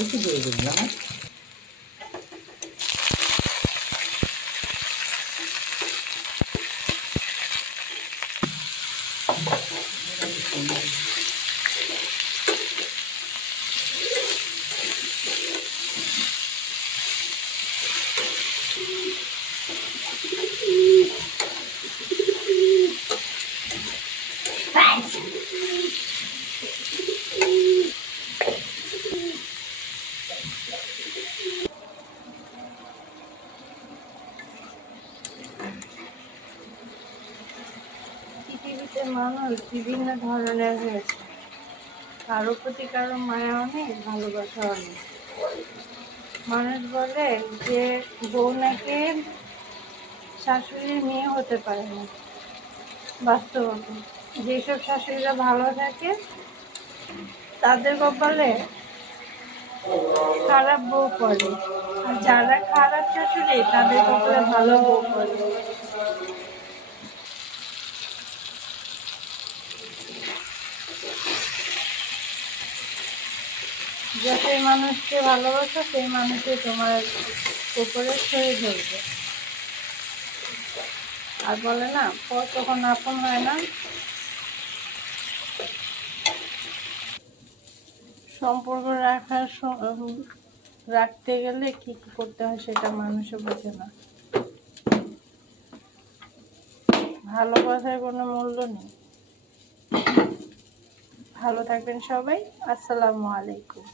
একটু দিয়ে দিলাম। পৃথিবীতে মানুষ বিভিন্ন ধরনের হয়েছে, কারো প্রতি কারো মায়া অনেক, ভালোবাসা অনেক। মানুষ বলে যে বউ নাকি শাশুড়ির মেয়ে হতে পারে না। বাস্তবতা, যেসব শাশুড়িরা ভালো থাকে তাদের কপালে খারাপ বউ পড়ে, আর যারা খারাপ শাশুড়ি তাদের কপালে ভালো বউ পড়ে। যতই মানুষকে ভালোবাসো সেই মানুষই তোমার উপরে ছড়িয়ে ধরবে। আর বলে না, পর তখন আপন হয় না। সম্পর্ক রাখতে গেলে কি কি করতে হয় সেটা মানুষও বোঝে না। ভালোবাসার কোনো মূল্য নেই। ভালো থাকবেন সবাই। আসসালামু আলাইকুম।